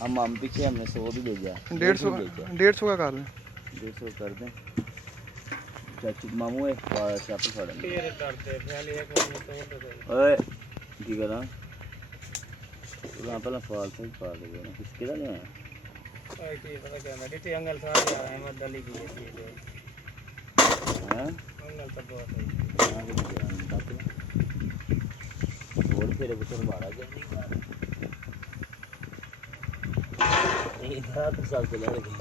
हम पीछे हमने 100 भी भेजा, 150 का कर दें, 150 कर दें। चाचू मामू है चापल फाड़ तेरे करते पहले एक मिनट तो दे ओए की करा पहले फालसा ही फाड़ दे ना किसके दा नहीं ओए की पता क्या मैं डिटे अंगल था यार अहमद अली की ये चीज है हैं अंगल तो बहुत है हां तो और फिर बचर मारा जल्दी मार ये था तो साल चला गया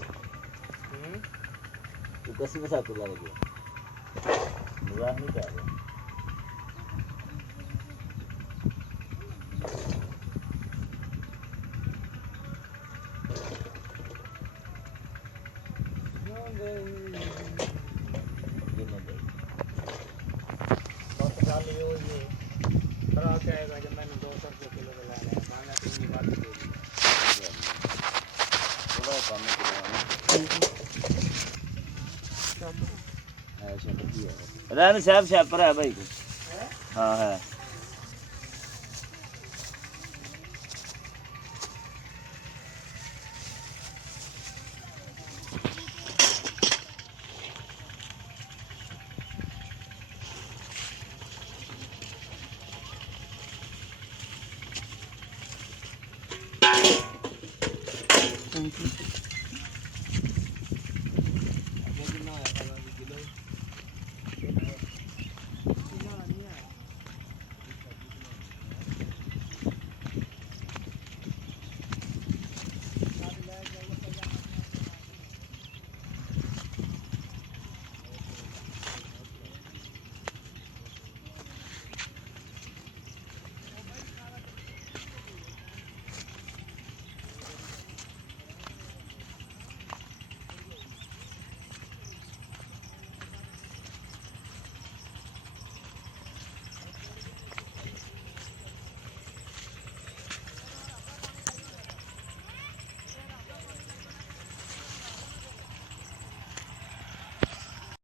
तो कैसे में साल चला गया मजाक नहीं कर रहा जब मैंने 200 रुपये किलो का लाया है मांगा तो इतनी बात दे दी थोड़ा काम है रहने साहब शैपर है भाई हाँ है Thank you.